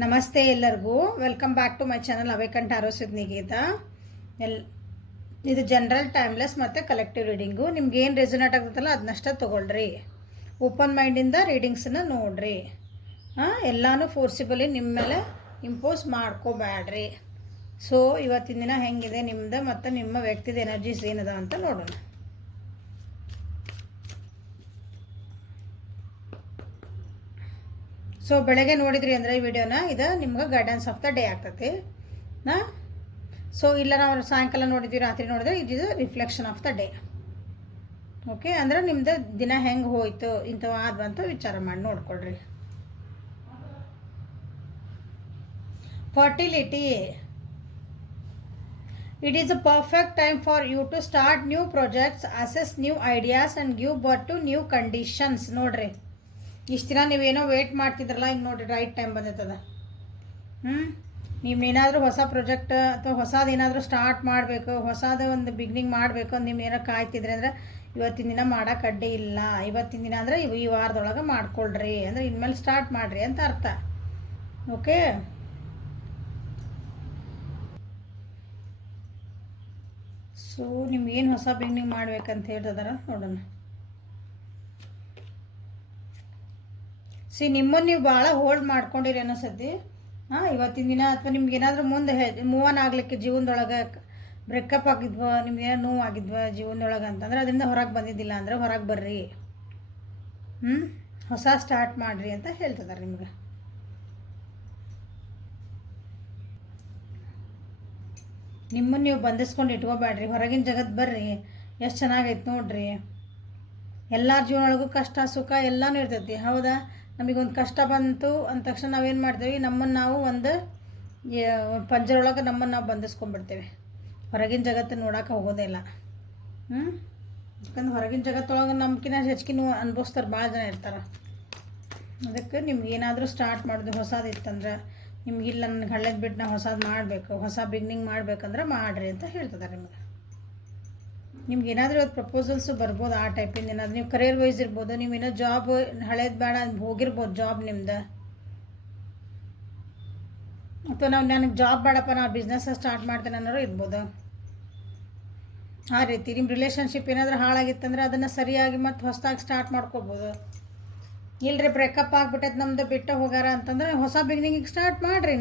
ನಮಸ್ತೆ ಎಲ್ಲರಿಗೂ. Welcome back to my channel awaken tarots with Nigeeta. ಇದು ಜನರಲ್ ಟೈಮ್ಲೆಸ್ ಮತ್ತು ಕಲೆಕ್ಟಿವ್ ರೀಡಿಂಗು. ನಿಮ್ಗೆ ಏನು ರೆಸೊನೇಟ್ ಆಗ್ತದಲ್ಲ ಅದನ್ನಷ್ಟೇ ತೊಗೊಳ್ರಿ. ಓಪನ್ ಮೈಂಡಿಂದ ರೀಡಿಂಗ್ಸನ್ನು ನೋಡ್ರಿ. ಎಲ್ಲನೂ ಫೋರ್ಸಿಬಲಿ ನಿಮ್ಮ ಮೇಲೆ ಇಂಪೋಸ್ ಮಾಡ್ಕೋಬೇಡ್ರಿ. ಸೊ ಇವತ್ತಿನ ದಿನ ಹೆಂಗಿದೆ ನಿಮ್ಮದು ಮತ್ತು ನಿಮ್ಮ ವ್ಯಕ್ತಿದ ಎನರ್ಜೀಸ್ ಏನದ ಅಂತ ನೋಡೋಣ. ಸೊ ಬೆಳಗ್ಗೆ ನೋಡಿದ್ರಿ ಅಂದರೆ ಈ ವಿಡಿಯೋನ ಇದು ನಿಮ್ಗೆ ಗೈಡೆನ್ಸ್ ಆಫ್ ದ ಡೇ ಆಗ್ತೈತಿ. ಸೊ ಇಲ್ಲ ನಾವು ಸಾಯಂಕಾಲ ನೋಡಿದ್ವಿ, ರಾತ್ರಿ ನೋಡಿದ್ರೆ ಇದು reflection of the day. Okay, ಅಂದ್ರೆ ನಿಮ್ದು ದಿನ ಹೆಂಗೆ ಹೋಯ್ತು ಇಂಥವು ಆದ್ವು ಅಂತ ವಿಚಾರ ಮಾಡಿ ನೋಡ್ಕೊಳ್ರಿ. Fertility. It is a perfect time for you to start new projects, assess new ideas and give birth to new conditions. ನೋಡ್ರಿ, ಇಷ್ಟು ದಿನ ನೀವೇನೋ ವೇಟ್ ಮಾಡ್ತಿದ್ರಲ್ಲ, ಹಿಂಗೆ ನೋಡಿರಿ ರೈಟ್ ಟೈಮ್ ಬಂದಿರ್ತದ. ನೀವೇನಾದರೂ ಹೊಸ ಪ್ರಾಜೆಕ್ಟ್ ಅಥವಾ ಹೊಸದೇನಾದರೂ ಸ್ಟಾರ್ಟ್ ಮಾಡಬೇಕು, ಹೊಸದ ಒಂದು ಬಿಗ್ನಿಂಗ್ ಮಾಡಬೇಕು ಅಂತ ನೀವು ಏನೋ ಕಾಯ್ತಿದ್ರಿ ಅಂದರೆ ಇವತ್ತಿನ ದಿನ ಮಾಡೋಕೆ ಅಡ್ಡಿ ಇಲ್ಲ. ಇವತ್ತಿನ ದಿನ ಅಂದರೆ ಈ ವಾರದೊಳಗೆ ಮಾಡ್ಕೊಳ್ರಿ, ಅಂದರೆ ಇನ್ಮೇಲೆ ಸ್ಟಾರ್ಟ್ ಮಾಡಿರಿ ಅಂತ ಅರ್ಥ. ಓಕೆ, ಸೊ ನಿಮ್ಗೇನು ಹೊಸ ಬಿಗ್ನಿಂಗ್ ಮಾಡ್ಬೇಕಂತ ಹೇಳ್ತದಾರ ನೋಡೋಣ. ನಿಮ್ಮನ್ನು ನೀವು ಭಾಳ ಹೋಲ್ಡ್ ಮಾಡ್ಕೊಂಡಿರಿ ಅನ್ನಿಸತಿ. ಇವತ್ತಿನ ದಿನ ಅಥವಾ ನಿಮ್ಗೆ ಏನಾದರೂ ಮುಂದೆ ಮೂವ್ ಆನ್ ಆಗಲಿಕ್ಕೆ ಜೀವನದೊಳಗೆ ಬ್ರೇಕಪ್ ಆಗಿದ್ವ, ನಿಮ್ಗೆ ಏನೋ ನೋವು ಆಗಿದ್ವ ಜೀವನದೊಳಗೆ ಅಂತಂದ್ರೆ ಅದರಿಂದ ಹೊರಗೆ ಬಂದಿದ್ದಿಲ್ಲ ಅಂದರೆ ಹೊರಗೆ ಬರ್ರಿ. ಹೊಸ ಸ್ಟಾರ್ಟ್ ಮಾಡಿರಿ ಅಂತ ಹೇಳ್ತಿದ್ದಾರೆ ನಿಮ್ಗೆ. ನಿಮ್ಮನ್ನು ನೀವು ಬಂಧಿಸ್ಕೊಂಡು ಇಟ್ಕೋಬೇಡ್ರಿ, ಹೊರಗಿನ ಜಗತ್ತು ಬರ್ರಿ. ಎಷ್ಟು ಚೆನ್ನಾಗೈತೆ ನೋಡ್ರಿ. ಎಲ್ಲರ ಜೀವನೊಳಗೂ ಕಷ್ಟ ಸುಖ ಎಲ್ಲನೂ ಇರ್ತೈತಿ, ಹೌದಾ? ನಮಗೊಂದು ಕಷ್ಟ ಬಂತು ಅಂದ ತಕ್ಷಣ ನಾವೇನು ಮಾಡ್ತೀವಿ, ನಮ್ಮನ್ನು ನಾವು ಒಂದು ಪಂಜರೊಳಗೆ ನಮ್ಮನ್ನು ನಾವು ಬಂಧಿಸ್ಕೊಂಡ್ಬಿಡ್ತೇವೆ. ಹೊರಗಿನ ಜಗತ್ತು ನೋಡೋಕೆ ಹೋಗೋದೇ ಇಲ್ಲ. ಯಾಕಂದ್ರೆ ಹೊರಗಿನ ಜಗತ್ತೊಳಗೆ ನಮ್ಗಿನ ಹೆಚ್ಚಿಗೆ ಅನುಭವಿಸ್ತಾರೆ, ಭಾಳ ಜನ ಇರ್ತಾರೆ. ಅದಕ್ಕೆ ನಿಮ್ಗೆ ಏನಾದರೂ ಸ್ಟಾರ್ಟ್ ಮಾಡೋದು ಹೊಸದಿತ್ತಂದ್ರೆ ನಿಮ್ಗಿಲ್ಲ, ನನಗೆ ಹಳ್ಳೇದು ಬಿಟ್ಟು ನಾವು ಹೊಸದು ಮಾಡಬೇಕು, ಹೊಸ ಬಿಗ್ನಿಂಗ್ ಮಾಡ್ಬೇಕಂದ್ರೆ ಮಾಡಿರಿ ಅಂತ ಹೇಳ್ತಿದ್ದಾರೆ ನಿಮ್ಗೆ. ನಿಮ್ಗೆ ಏನಾದರೂ ಇವತ್ತು ಪ್ರಪೋಸಲ್ಸು ಬರ್ಬೋದು, ಆ ಟೈಪಿಂದ ಏನಾದರೂ ನೀವು ಕರಿಯರ್ ವೈಸ್ ಇರ್ಬೋದು, ನೀವೇನೋ ಜಾಬ್ ಹಳೇದು ಬೇಡ ಹೋಗಿರ್ಬೋದು ಜಾಬ್ ನಿಮ್ದು, ಅಥವಾ ನನಗೆ ಜಾಬ್ ಬೇಡಪ್ಪ ನಾವು ಬಿಸ್ನೆಸ್ ಸ್ಟಾರ್ಟ್ ಮಾಡ್ತೇನೆ ಅನ್ನೋರು ಇರ್ಬೋದು. ಆ ರೀತಿ ನಿಮ್ಮ ರಿಲೇಷನ್ಶಿಪ್ ಏನಾದರೂ ಹಾಳಾಗಿತ್ತಂದ್ರೆ ಅದನ್ನು ಸರಿಯಾಗಿ ಮತ್ತು ಹೊಸದಾಗಿ ಸ್ಟಾರ್ಟ್ ಮಾಡ್ಕೋಬೋದು. ಇಲ್ಲರಿ ಬ್ರೇಕಪ್ ಆಗಿಬಿಟ್ಟೈತೆ ನಮ್ಮದು ಬಿಟ್ಟು ಹೋಗಾರ ಅಂತಂದ್ರೆ ಹೊಸ ಬಿಗ್ನಿಂಗಿಗೆ ಸ್ಟಾರ್ಟ್ ಮಾಡಿರಿ.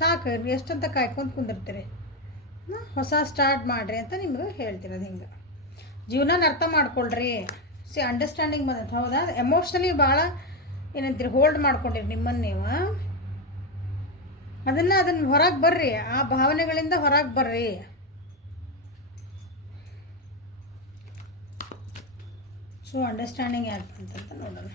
ಸಾಕು, ಎಷ್ಟಂತ ಕಾಯ್ಕೊಂಡು ಕುಂದಿರ್ತೀರಿ. ಹೊಸ ಸ್ಟಾರ್ಟ್ ಮಾಡಿರಿ ಅಂತ ನಿಮ್ಗೆ ಹೇಳ್ತಿರೋದು. ಹಿಂಗೆ ಜೀವನ ಅರ್ಥ ಮಾಡ್ಕೊಳ್ರಿ. ಅಂಡರ್ಸ್ಟ್ಯಾಂಡಿಂಗ್ ಬಂದೈತೆ, ಹೌದಾ? ಎಮೋಷ್ನಲಿ ಭಾಳ ಏನಂತೀರಿ ಹೋಲ್ಡ್ ಮಾಡ್ಕೊಂಡಿರಿ ನಿಮ್ಮನ್ನು ನೀವು. ಅದನ್ನು ಹೊರಗೆ ಬರ್ರಿ, ಆ ಭಾವನೆಗಳಿಂದ ಹೊರಗೆ ಬರ್ರಿ. ಸೊ ಅಂಡರ್ಸ್ಟ್ಯಾಂಡಿಂಗ್ ಯಾಕೆ ಅಂತ ನೋಡೋಣ.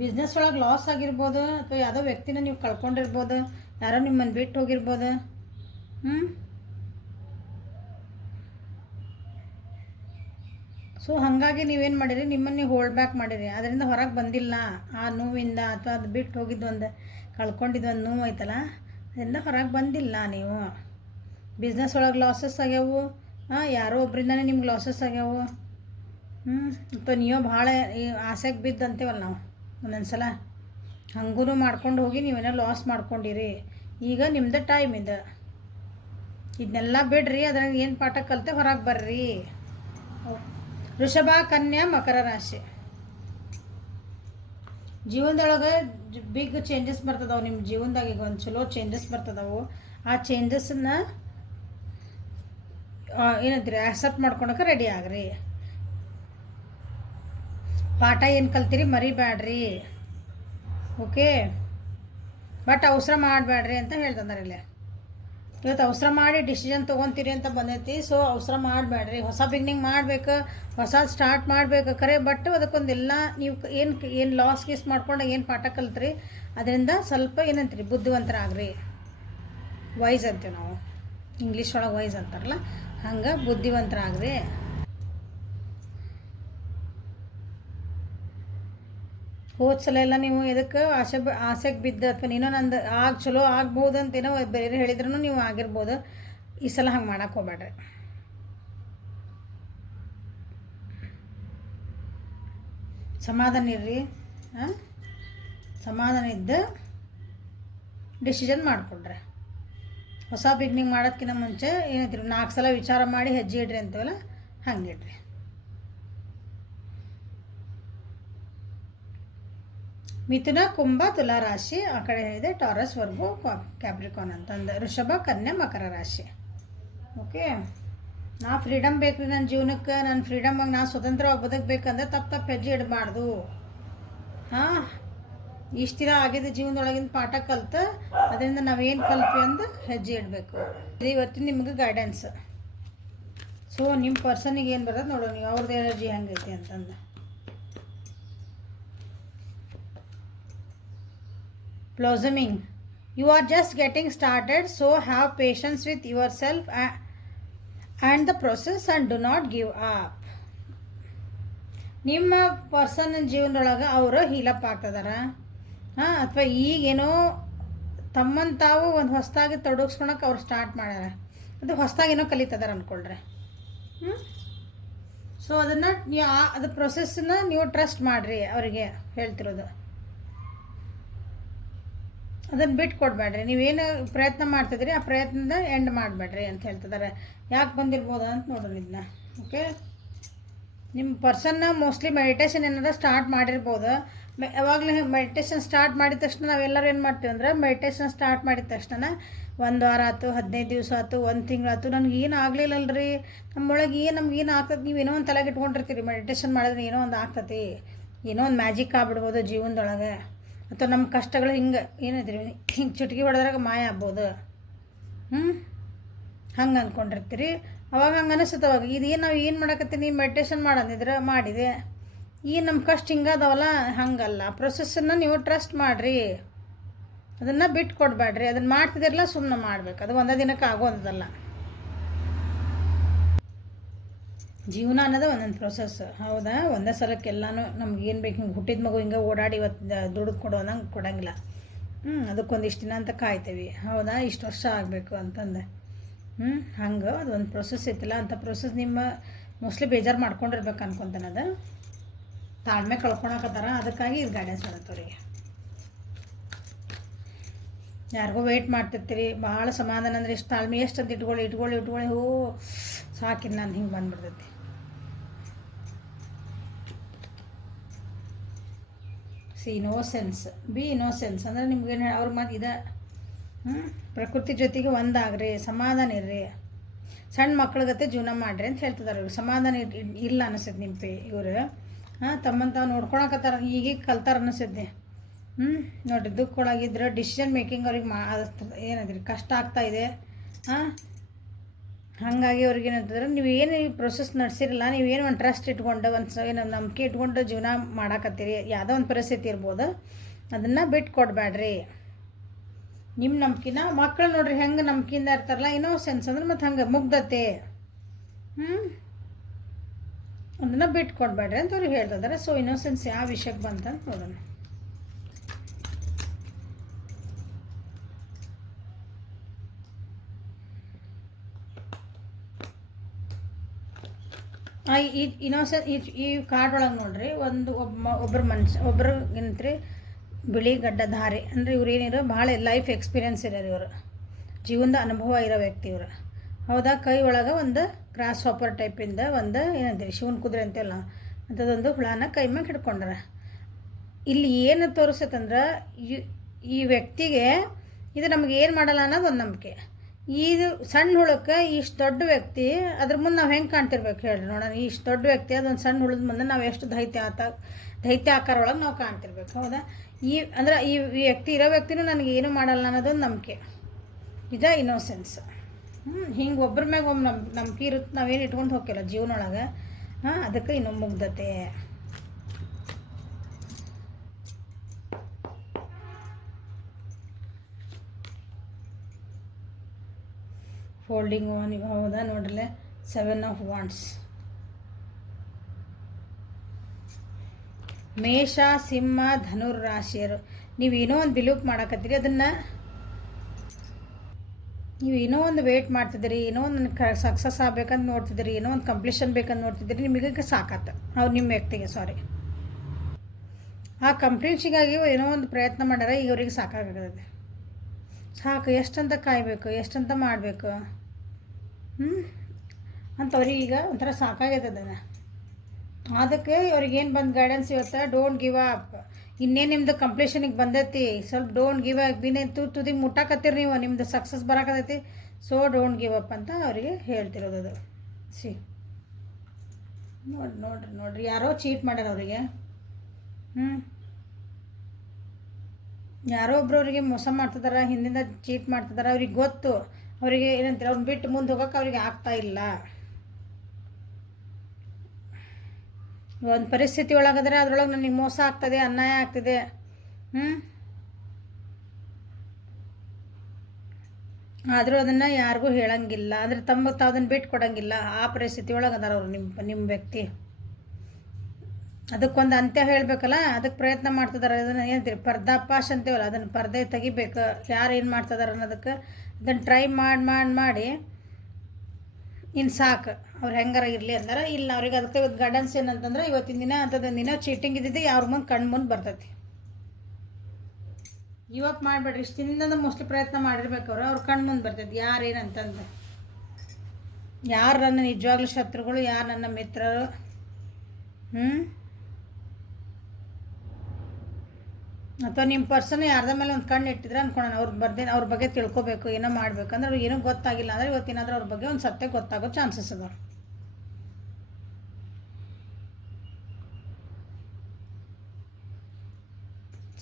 ಬಿಸ್ನೆಸ್ ಒಳಗೆ ಲಾಸ್ ಆಗಿರ್ಬೋದು, ಅಥವಾ ಯಾವುದೋ ವ್ಯಕ್ತಿನ ನೀವು ಕಳ್ಕೊಂಡಿರ್ಬೋದು, ಯಾರೋ ನಿಮ್ಮನ್ನು ಬಿಟ್ಟು ಹೋಗಿರ್ಬೋದು. ಸೊ ಹಾಗಾಗಿ ನೀವೇನು ಮಾಡಿರಿ, ನಿಮ್ಮನ್ನು ನೀವು ಹೋಲ್ಡ್ ಬ್ಯಾಕ್ ಮಾಡಿರಿ. ಅದರಿಂದ ಹೊರಗೆ ಬಂದಿಲ್ಲ ಆ ನೋವಿಂದ, ಅಥವಾ ಅದು ಬಿಟ್ಟು ಹೋಗಿದ್ದೊಂದು ಕಳ್ಕೊಂಡಿದ್ದೊಂದು ನೋವು ಐತಲ್ಲ, ಅದರಿಂದ ಹೊರಗೆ ಬಂದಿಲ್ಲ ನೀವು. ಬಿಸ್ನೆಸ್ ಒಳಗೆ ಲಾಸಸ್ ಆಗ್ಯಾವು, ಯಾರೋ ಒಬ್ಬರಿಂದನೇ ನಿಮ್ಗೆ ಲಾಸಸ್ ಆಗ್ಯಾವು. ಅಥವಾ ನೀವು ಭಾಳ ಆಸೆಗೆ ಬಿದ್ದಂತೇವಲ್ಲ ನಾವು ಒಂದೊಂದು ಸಲ, ಹಂಗೂ ಮಾಡ್ಕೊಂಡು ಹೋಗಿ ನೀವೇನೋ ಲಾಸ್ ಮಾಡ್ಕೊಂಡಿರಿ. ಈಗ ನಿಮ್ದು ಟೈಮ್ ಇದೆ, ಇದನ್ನೆಲ್ಲ ಬಿಡ್ರಿ. ಅದ್ರಾಗ ಏನು ಪಾಠ ಕಲಿತೆ ಹೊರಗೆ ಬರ್ರಿ. ವೃಷಭ, ಕನ್ಯಾ, ಮಕರ ರಾಶಿ. ಜೀವನದೊಳಗೆ ಬಿಗ್ ಚೇಂಜಸ್ ಬರ್ತದವು ನಿಮ್ಮ ಜೀವನದಾಗ. ಈಗ ಒಂದು ಚಲೋ ಚೇಂಜಸ್ ಬರ್ತದವು. ಆ ಚೇಂಜಸ್ಸನ್ನು ಏನಂತೀರಿ ಆಕ್ಸೆಪ್ಟ್ ಮಾಡ್ಕೊಳಕ್ಕೆ ರೆಡಿ ಆಗ್ರಿ. ಪಾಠ ಏನು ಕಲ್ತೀರಿ ಮರಿಬೇಡ್ರಿ. ಓಕೆ, ಬಟ್ ಅವಸರ ಮಾಡಬೇಡ್ರಿ ಅಂತ ಹೇಳ್ತಂದಾರೆ ಇಲ್ಲಿ. ಇವತ್ತು ಅವಸರ ಮಾಡಿ ಡಿಸಿಷನ್ ತೊಗೊತೀರಿ ಅಂತ ಬಂದೈತಿ. ಸೊ ಅವಸರ ಮಾಡಬೇಡ್ರಿ. ಹೊಸ ಬಿಗ್ನಿಂಗ್ ಮಾಡಬೇಕು, ಹೊಸ ಸ್ಟಾರ್ಟ್ ಮಾಡಬೇಕು ಖರೆ, ಬಟ್ ಅದಕ್ಕೊಂದೆಲ್ಲ ನೀವು ಏನು ಲಾಸ್ ಗೀಸ್ ಮಾಡ್ಕೊಂಡಾಗ ಏನು ಪಾಠ ಕಲ್ತ್ರಿ ಅದರಿಂದ ಸ್ವಲ್ಪ ಏನಂತೀರಿ ಬುದ್ಧಿವಂತರಾಗ್ರಿ. ವೈಸ್ ಅಂತೀವಿ ನಾವು, ಇಂಗ್ಲೀಷ್ ಒಳಗೆ ವೈಸ್ ಅಂತಾರಲ್ಲ, ಹಂಗೆ ಬುದ್ಧಿವಂತರಾಗ್ರಿ. ಹೋದ ಸಲ ಎಲ್ಲ ನೀವು ಎದಕ್ಕೆ ಆಸೆಗೆ ಬಿದ್ದು, ಅಥವಾ ನೀನೋ ನಂದು ಚಲೋ ಆಗ್ಬೋದು ಅಂತೇನೋ ಬೇರೆ ಹೇಳಿದ್ರೂ ನೀವು ಆಗಿರ್ಬೋದು. ಈ ಸಲ ಹಂಗೆ ಮಾಡೋಕೆ ಹೋಗ್ಬೇಡ್ರಿ. ಸಮಾಧಾನ ಇರ್ರಿ. ಸಮಾಧಾನ ಇದ್ದು ಡಿಸಿಷನ್ ಮಾಡಿಕೊಡ್ರೆ. ಹೊಸ ಬಿಗ್ನಿಂಗ್ ಮಾಡೋದಕ್ಕಿಂತ ಮುಂಚೆ ಏನಂತೀರಿ 4 ಸಲ ವಿಚಾರ ಮಾಡಿ ಹೆಜ್ಜೆ ಇಡ್ರಿ ಅಂತೀವಲ್ಲ, ಹಂಗೆ ಇಡ್ರಿ. ಮಿಥುನ, ಕುಂಭ, ತುಲಾ ರಾಶಿ, ಆ ಕಡೆ ಹೇಳಿದೆ ಟಾರಸ್, ವರ್ಗು, ಕ್ಯಾಪ್ರಿಕಾನ್ ಅಂತಂದು. ವೃಷಭ, ಕನ್ಯಾ, ಮಕರ ರಾಶಿ. ಓಕೆ, ನಾ ಫ್ರೀಡಮ್ ಬೇಕು ರೀ ನನ್ನ ಜೀವನಕ್ಕೆ, ನನ್ನ ಫ್ರೀಡಮಾಗಿ ನಾ ಸ್ವತಂತ್ರವಾಗಿ ಬದುಕಬೇಕಂದ್ರೆ ತಪ್ಪು ಹೆಜ್ಜೆ ಇಡಬಾರ್ದು. ಇಷ್ಟು ದಿನ ಆಗಿದ್ದ ಜೀವನದೊಳಗಿನ ಪಾಠ ಕಲ್ತು ಅದರಿಂದ ನಾವೇನು ಕಲ್ತ್ವಿ ಅಂದು ಹೆಜ್ಜೆ ಇಡಬೇಕು. ಇವತ್ತಿನ ನಿಮಗೆ ಗೈಡೆನ್ಸ್. ಸೊ ನಿಮ್ಮ ಪರ್ಸನಿಗೆ ಏನು ಬರೋದು ನೋಡೋಣ, ನೀವು ಅವ್ರದ್ದು ಎನರ್ಜಿ ಹೆಂಗೈತಿ ಅಂತಂದು. Blossoming. You are just getting started, so have patience with yourself and the process and do not give up. ನಿಮ್ಮ ಪರ್ಸನ್ ಜೀವನದೊಳಗೆ ಅವರು ಹೀಲಪ್ ಆಗ್ತದಾರ, ಅಥವಾ ಈಗೇನೋ ತಮ್ಮನ್ನು ತಾವು ಒಂದು ಹೊಸದಾಗಿ ತೊಡಗಿಸ್ಕೊಳಕ್ಕೆ ಅವ್ರು ಸ್ಟಾರ್ಟ್ ಮಾಡ್ಯಾರ, ಅದು ಹೊಸದಾಗೇನೋ ಕಲಿತದಾರ ಅಂದ್ಕೊಳ್ರಿ. ಸೊ ಅದನ್ನು ಅದು ಪ್ರೊಸೆಸ್ಸನ್ನ ನೀವು ಟ್ರಸ್ಟ್ ಮಾಡಿರಿ. ಅವರಿಗೆ ಹೇಳ್ತಿರೋದು ಅದನ್ನು ಬಿಟ್ಟು ಕೊಡಬೇಡ್ರಿ. ನೀವೇನು ಪ್ರಯತ್ನ ಮಾಡ್ತಿದ್ರಿ ಆ ಪ್ರಯತ್ನದ ಎಂಡ್ ಮಾಡಬೇಡ್ರಿ ಅಂತ ಹೇಳ್ತಿದ್ದಾರೆ. ಯಾಕೆ ಬಂದಿರ್ಬೋದು ಅಂತ ನೋಡೋಣ ಇದನ್ನ. ಓಕೆ, ನಿಮ್ಮ ಪರ್ಸನ್ನ ಮೋಸ್ಟ್ಲಿ ಮೆಡಿಟೇಷನ್ ಏನಾರ ಸ್ಟಾರ್ಟ್ ಮಾಡಿರ್ಬೋದು. ಯಾವಾಗಲೂ ಮೆಡಿಟೇಷನ್ ಸ್ಟಾರ್ಟ್ ಮಾಡಿದ ತಕ್ಷಣ ನಾವೆಲ್ಲರೂ ಏನು ಮಾಡ್ತೀವಿ ಅಂದ್ರೆ, ಮೆಡಿಟೇಷನ್ ಸ್ಟಾರ್ಟ್ ಮಾಡಿದ ತಕ್ಷಣ 1 ವಾರ ಆಯ್ತು, 15 ದಿವಸ ಆಯ್ತು, 1 ತಿಂಗಳಾಯ್ತು, ನನಗೇನು ಆಗಲಿಲ್ಲಲ್ರಿ, ನಮ್ಮೊಳಗೆ ನಮ್ಗೇನು ಆಗ್ತದೆ, ನೀವೇನೋ ಒಂದು ತಲೆಗೆ ಇಟ್ಕೊಂಡಿರ್ತೀರಿ. ಮೆಡಿಟೇಷನ್ ಮಾಡಿದ್ರೆ ಏನೋ ಒಂದು ಆಗ್ತತಿ, ಏನೋ ಒಂದು ಮ್ಯಾಜಿಕ್ ಆಗ್ಬಿಡ್ಬೋದು ಜೀವನದೊಳಗೆ, ಅಥವಾ ನಮ್ಮ ಕಷ್ಟಗಳು ಹಿಂಗೆ ಏನಿದ್ರಿ ಹಿಂಗೆ ಚುಟ್ಕಿ ಹೊಡೆದ್ರಾಗ ಮಾಯ ಆಗ್ಬೋದು. ಹಂಗೆ ಅಂದ್ಕೊಂಡಿರ್ತೀರಿ. ಅವಾಗ ಹಂಗೆ ಅನಿಸುತ್ತೆ. ಅವಾಗ ಇದೇನು ನಾವು ಏನು ಮಾಡಕತ್ತೀನಿ, ಮೆಡಿಟೇಷನ್ ಮಾಡಂದಿದ್ರೆ ಮಾಡಿದೆ, ಈ ನಮ್ಮ ಕಷ್ಟ ಹಿಂಗದವಲ್ಲ, ಹಂಗಲ್ಲ. ಪ್ರೊಸೆಸ್ಸನ್ನು ನೀವು ಟ್ರಸ್ಟ್ ಮಾಡಿರಿ, ಅದನ್ನು ಬಿಟ್ಟು ಕೊಡಬೇಡ್ರಿ. ಅದನ್ನು ಮಾಡ್ತಿದ್ದಿರಲ್ಲ, ಸುಮ್ಮನೆ ಮಾಡಬೇಕು. ಅದು ಒಂದೇ ದಿನಕ್ಕೆ ಆಗೋದಲ್ಲ. ಜೀವನ ಅನ್ನೋದು ಒಂದೊಂದು ಪ್ರೊಸೆಸ್, ಹೌದಾ? ಒಂದೇ ಸಲಕ್ಕೆಲ್ಲನೂ ನಮ್ಗೆ ಏನು ಬೇಕು, ಹಿಂಗೆ ಹುಟ್ಟಿದ ಮಗು ಹಿಂಗೆ ಓಡಾಡಿ ಇವತ್ತು ದುಡ್ದು ಕೊಡೋ ನಂಗೆ ಕೊಡೋಂಗಿಲ್ಲ. ಅದಕ್ಕೊಂದಿಷ್ಟು ದಿನ ಅಂತ ಕಾಯ್ತೀವಿ, ಹೌದಾ? ಇಷ್ಟು ವರ್ಷ ಆಗಬೇಕು ಅಂತಂದು. ಹಂಗೆ ಅದು ಒಂದು ಪ್ರೊಸೆಸ್ ಐತಿಲ್ಲ. ಅಂಥ ಪ್ರೊಸೆಸ್ ನಿಮ್ಮ ಮೋಸ್ಟ್ಲಿ ಬೇಜಾರು ಮಾಡ್ಕೊಂಡಿರ್ಬೇಕು ಅನ್ಕೊತಾನೆ. ಅದು ತಾಳ್ಮೆ ಕಳ್ಕೊಳಕತ್ತಾರ, ಅದಕ್ಕಾಗಿ ಇದು ಗೈಡೆನ್ಸ್ ಮಾಡತ್ತವ್ರಿಗೆ. ಯಾರಿಗೋ ವೆಯ್ಟ್ ಮಾಡ್ತಿರ್ತೀರಿ, ಭಾಳ ಸಮಾಧಾನ ಅಂದರೆ ಎಷ್ಟು ತಾಳ್ಮೆ, ಎಷ್ಟು ಅಂತ ಇಟ್ಕೊಳ್ಳಿ ಹೋ ಸಾಕಿಲ್ಲ ನಾನು ಹಿಂಗೆ ಬಂದ್ಬಿಡ್ತೈತಿ. ಇನೋಸೆನ್ಸ್, ಬಿ ಇನೋಸೆನ್ಸ್ ಅಂದರೆ ನಿಮ್ಗೇನು ಅವ್ರ ಮಾತು ಇದೆ. ಪ್ರಕೃತಿ ಜೊತೆಗೆ ಒಂದಾಗ್ರಿ, ಸಮಾಧಾನ ಇರ್ರಿ, ಸಣ್ಣ ಮಕ್ಳ ಗತೆ ಜೀವನ ಮಾಡಿರಿ ಅಂತ ಹೇಳ್ತಿದ್ದಾರೆ. ಇವ್ರು ಸಮಾಧಾನ ಇಲ್ಲ ಅನಿಸ್ತೈತೆ ನಿಮ್ಮ ಇವರು. ತಮ್ಮನ್ನು ತಾವು ನೋಡ್ಕೊಳಕತ್ತಾರ, ಈಗೀಗ ಕಲ್ತಾರ ಅನಿಸ್ತೈತಿ. ನೋಡಿರಿ, ದುಃಖೊಳಗಿದ್ರೆ ಡಿಸಿಷನ್ ಮೇಕಿಂಗ್ ಅವ್ರಿಗೆ ಏನಂದ್ರಿ ಕಷ್ಟ ಆಗ್ತಾಯಿದೆ. ಹಾಗಾಗಿ ಅವ್ರಿಗೆ ಏನಂತಂದ್ರೆ, ನೀವು ಏನು ಈ ಪ್ರೊಸೆಸ್ ನಡೆಸಿರಲ್ಲ, ನೀವೇನು ಒಂದು ಟ್ರಸ್ಟ್ ಇಟ್ಕೊಂಡು ಏನು ನಂಬಿಕೆ ಇಟ್ಕೊಂಡು ಜೀವನ ಮಾಡಾಕತ್ತೀರಿ. ಯಾವುದೋ ಒಂದು ಪರಿಸ್ಥಿತಿ ಇರ್ಬೋದು, ಅದನ್ನು ಬಿಟ್ಟು ಕೊಡಬೇಡ್ರಿ. ನಿಮ್ಮ ನಂಬಿಕೆನ ಮಕ್ಕಳು ನೋಡ್ರಿ ಹೆಂಗೆ ನಂಬಿಕೆಯಿಂದ ಇರ್ತಾರಲ್ಲ, ಇನೋಸೆನ್ಸ್ ಅಂದ್ರೆ ಮತ್ತು ಹಂಗೆ ಮುಗ್ಧತೆ, ಅದನ್ನು ಬಿಟ್ಟು ಕೊಡಬೇಡ್ರಿ ಅಂತ ಅವ್ರಿಗೆ ಹೇಳ್ತಿದ್ದಾರೆ. ಸೊ ಇನೋಸೆನ್ಸ್ ಯಾವ ವಿಷಯಕ್ಕೆ ಬಂತಂತ ನೋಡೋಣ. ಈ ಈ ಕಾರ್ಡ್ ಒಳಗೆ ನೋಡ್ರಿ, ಒಬ್ಬರಿಗಿಂತ್ರಿ ಬಿಳಿ ಗಡ್ಡಧಾರಿ ಅಂದರೆ ಇವ್ರು ಏನಿರೋ ಭಾಳ ಲೈಫ್ ಎಕ್ಸ್ಪೀರಿಯನ್ಸ್ ಇರೋರು, ಇವರು ಜೀವನದ ಅನುಭವ ಇರೋ ವ್ಯಕ್ತಿ ಇವರು, ಹೌದಾ? ಕೈ ಒಳಗೆ ಒಂದು ಕ್ರಾಸ್ ಹಾಪರ್ ಟೈಪಿಂದ ಒಂದು ಏನಂತೀರಿ ಶಿವನ ಕುದುರೆ ಅಂತೆಲ್ಲ ಅಂಥದ್ದೊಂದು ಹುಳನ ಕೈ ಮ್ಯಾಗ ಹಿಡ್ಕೊಂಡ್ರೆ. ಇಲ್ಲಿ ಏನು ತೋರಿಸ್ತಂದ್ರೆ, ಈ ವ್ಯಕ್ತಿಗೆ ಇದು ನಮಗೆ ಏನು ಮಾಡಲ್ಲ ಅನ್ನೋದು ಒಂದು ನಂಬಿಕೆ. ಇದು ಸಣ್ಣ ಹುಳಕ್ಕೆ ಇಷ್ಟು ದೊಡ್ಡ ವ್ಯಕ್ತಿ, ಅದ್ರ ಮುಂದೆ ನಾವು ಹೆಂಗೆ ಕಾಣ್ತಿರ್ಬೇಕು ಹೇಳ್ರಿ ನೋಡೋಣ. ಇಷ್ಟು ದೊಡ್ಡ ವ್ಯಕ್ತಿ ಅದೊಂದು ಸಣ್ಣ ಹುಳದ ಮುಂದೆ ನಾವು ಎಷ್ಟು ದೈತ್ಯ ಆಕಾರ ಒಳಗೆ ನಾವು ಕಾಣ್ತಿರ್ಬೇಕು, ಹೌದಾ? ಅಂದ್ರೆ ಈ ವ್ಯಕ್ತಿ ಇರೋ ವ್ಯಕ್ತಿನೂ ನನಗೆ ಏನೂ ಮಾಡಲ್ಲ ಅನ್ನೋದೊಂದು ನಂಬಿಕೆ. ಇದು ಇನೋಸೆನ್ಸ್. ಹಿಂಗೆ ಒಬ್ಬರ ಮ್ಯಾಗ ಒಮ್ಮೆ ನಂಬಿಕೆ ಇರುತ್ತೆ, ನಾವೇನು ಇಟ್ಕೊಂಡು ಹೋಗ್ತಿಲ್ಲ ಜೀವನೊಳಗೆ. ಅದಕ್ಕೆ ಇನ್ನೂ ಮುಗ್ಧತೆ. ಫೋಲ್ಡಿಂಗ್ ಒನ್, ಹೌದಾ? ನೋಡ್ರಲ್ಲೇ 7 ಆಫ್ ವಾಂಡ್ಸ್. ಮೇಷ, ಸಿಂಹ, ಧನುರ್ ರಾಶಿಯರು, ನೀವು ಏನೋ ಒಂದು ಬಿಲೀವ್ ಮಾಡಕತ್ತೀರಿ, ಅದನ್ನು ನೀವು ಏನೋ ಒಂದು ವೇಟ್ ಮಾಡ್ತಿದ್ದೀರಿ, ಏನೋ ಒಂದು ಸಕ್ಸಸ್ ಆಗ್ಬೇಕಂತ ನೋಡ್ತಿದ್ದೀರಿ, ಏನೋ ಒಂದು ಕಂಪ್ಲೀಷನ್ ಬೇಕಂತ ನೋಡ್ತಿದ್ದೀರಿ. ನಿಮಗೆ ಸಾಕತ್ತ ಅವ್ರು ನಿಮ್ಮ ವ್ಯಕ್ತಿಗೆ, ಸಾರಿ ಆ ಕಂಪ್ಲೀನ್ಸಿಗಾಗಿ ಏನೋ ಒಂದು ಪ್ರಯತ್ನ ಮಾಡ್ಯಾರ, ಈಗ ಅವ್ರಿಗೆ ಸಾಕಾಗತ್ತೆ. ಸಾಕು, ಎಷ್ಟಂತ ಕಾಯಬೇಕು, ಎಷ್ಟಂತ ಮಾಡಬೇಕು ಅಂತ ಅವ್ರಿಗೆ ಈಗ ಒಂಥರ ಸಾಕಾಗೈತದ. ಅದಕ್ಕೆ ಅವ್ರಿಗೇನು ಬಂದು ಗೈಡೆನ್ಸ್ ಇವತ್ತು, ಡೋಂಟ್ ಗಿವ್ ಅಪ್. ಇನ್ನೇನು ನಿಮ್ಮದು ಕಂಪ್ಲೀಷನಿಗೆ ಬಂದೈತಿ, ಸ್ವಲ್ಪ ಡೋಂಟ್ ಗಿವ್ ಅಪ್. ಇನ್ನೇನು ತುದಿಗೆ ಮುಟ್ಟಾಕತ್ತೀರಿ ನೀವು, ನಿಮ್ಮದು ಸಕ್ಸಸ್ ಬರಾಕತ್ತೈತಿ. ಸೊ ಡೋಂಟ್ ಗಿವ್ ಅಪ್ ಅಂತ ಅವರಿಗೆ ಹೇಳ್ತಿರೋದು. ಸಿ ನೋಡ್ರಿ ಯಾರೋ ಚೀಟ್ ಮಾಡ್ಯಾರ ಅವರಿಗೆ. ಯಾರೋ ಒಬ್ರು ಅವರಿಗೆ ಮೋಸ ಮಾಡ್ತಿದಾರ, ಹಿಂದಿಂದ ಚೀಟ್ ಮಾಡ್ತಿದಾರ. ಅವ್ರಿಗೆ ಗೊತ್ತು, ಅವರಿಗೆ ಏನಂತಾರೆ, ಅವ್ರನ್ನ ಬಿಟ್ಟು ಮುಂದೆ ಹೋಗೋಕೆ ಅವ್ರಿಗೆ ಆಗ್ತಾ ಇಲ್ಲ. ಒಂದು ಪರಿಸ್ಥಿತಿ ಒಳಗಾದ್ರೆ ಅದ್ರೊಳಗೆ ನನಗೆ ಮೋಸ ಆಗ್ತದೆ, ಅನ್ಯಾಯ ಆಗ್ತಿದೆ. ಆದರೂ ಅದನ್ನು ಯಾರಿಗೂ ಹೇಳಂಗಿಲ್ಲ, ಅಂದರೆ ತಾವದನ್ನು ಬಿಟ್ಟು ಕೊಡೋಂಗಿಲ್ಲ. ಆ ಪರಿಸ್ಥಿತಿ ಒಳಗೆ ಅದಾರ ಅವರು, ನಿಮ್ಮ ವ್ಯಕ್ತಿ. ಅದಕ್ಕೊಂದು ಅಂತ್ಯ ಹೇಳಬೇಕಲ್ಲ, ಅದಕ್ಕೆ ಪ್ರಯತ್ನ ಮಾಡ್ತಿದ್ದಾರೆ. ಅದನ್ನು ಏನಂತೀರಿ, ಪರ್ದಾಪಾಶ್ ಅಂತೀವಲ್ಲ, ಅದನ್ನು ಪರ್ದೆ ತೆಗಿಬೇಕು. ಯಾರು ಏನು ಮಾಡ್ತಿದಾರೆ ಅನ್ನೋದಕ್ಕೆ ಅದನ್ನು ಟ್ರೈ ಮಾಡಿ ಇನ್ನು ಸಾಕು, ಅವ್ರು ಹೆಂಗಾರ ಇರಲಿ ಅಂದಾರ. ಇಲ್ಲ ಅವ್ರಿಗೆ ಅದಕ್ಕೆ ಇವತ್ತು ಗೈಡೆನ್ಸ್ ಏನಂತಂದ್ರೆ, ಇವತ್ತಿನ ದಿನ ಅಂಥದ್ದೊಂದು ದಿನ ಚೀಟಿಂಗ್ ಇದ್ದಿದ್ದೆ ಅವ್ರ ಮುಂದೆ ಕಣ್ಣು ಮುಂದೆ ಬರ್ತೈತಿ. ಇವತ್ತು ಮಾಡಿಬಿಡ್ರಿ, ಇಷ್ಟು ದಿನದಿಂದ ಮೋಸ್ಟ್ಲಿ ಪ್ರಯತ್ನ ಮಾಡಿರ್ಬೇಕು ಅವ್ರ ಕಣ್ಣು ಮುಂದೆ ಬರ್ತೈತಿ ಯಾರೇನಂತಂದು. ಯಾರು ನನ್ನ ನಿಜವಾಗ್ಲೂ ಶತ್ರುಗಳು, ಯಾರು ನನ್ನ ಮಿತ್ರರು. ಅಥವಾ ನಿಮ್ಮ ಪರ್ಸನ್ ಯಾರ್ದ ಮೇಲೆ ಒಂದು ಕಣ್ಣು ಇಟ್ಟಿದ್ರೆ ಅಂದ್ಕೊಳ್ಳೋಣ, ಅವ್ರ ಬಗ್ಗೆ ತಿಳ್ಕೊಬೇಕು, ಏನೋ ಮಾಡಬೇಕು ಅಂದ್ರೆ ಅವ್ರಿಗೆ ಏನೂ ಗೊತ್ತಾಗಿಲ್ಲ ಅಂದರೆ ಇವತ್ತೇನಾದ್ರೂ ಅವ್ರ ಬಗ್ಗೆ ಒಂದು ಸತ್ಯ ಗೊತ್ತಾಗೋ ಚಾನ್ಸಸ್ ಅದಾವೆ.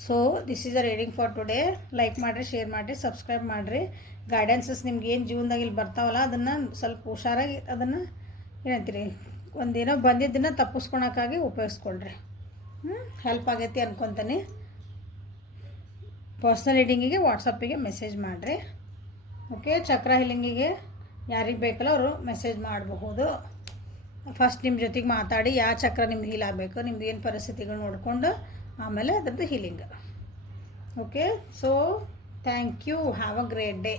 So this is a reading for today. Like ಮಾಡಿರಿ, ಶೇರ್ ಮಾಡಿರಿ, ಸಬ್ಸ್ಕ್ರೈಬ್ ಮಾಡಿರಿ. ಗೈಡೆನ್ಸಸ್ ನಿಮ್ಗೆ ಏನು ಜೀವನದಾಗ ಇಲ್ಲಿ ಬರ್ತಾವಲ್ಲ ಅದನ್ನು ಸ್ವಲ್ಪ ಹುಷಾರಾಗಿ ಅದನ್ನು ಏನಂತೀರಿ, ಒಂದೇನೋ ಬಂದಿದ್ದನ್ನು ತಪ್ಪಿಸ್ಕೊಳಕ್ಕಾಗಿ ಉಪಯೋಗಿಸ್ಕೊಳ್ರಿ. ಹೆಲ್ಪ್ ಆಗೈತಿ ಅನ್ಕೊತೀನಿ. ಪರ್ಸ್ನಲ್ ರೀಡಿಂಗಿಗೆ ವಾಟ್ಸಪ್ಪಿಗೆ ಮೆಸೇಜ್ ಮಾಡಿರಿ. ಓಕೆ, ಚಕ್ರ ಹೀಲಿಂಗಿಗೆ ಯಾರಿಗೆ ಬೇಕಲ್ಲ ಅವರು ಮೆಸೇಜ್ ಮಾಡಬಹುದು. ಫಸ್ಟ್ ನಿಮ್ಮ ಜೊತೆಗೆ ಮಾತಾಡಿ ಯಾವ ಚಕ್ರ ನಿಮ್ಗೆ ಹೀಲ್ ಆಗಬೇಕು, ನಿಮ್ದು ಏನು ಪರಿಸ್ಥಿತಿಗಳು ನೋಡಿಕೊಂಡು ಆಮೇಲೆ ಅದರದ್ದು healing. Okay, so thank you, have a great day.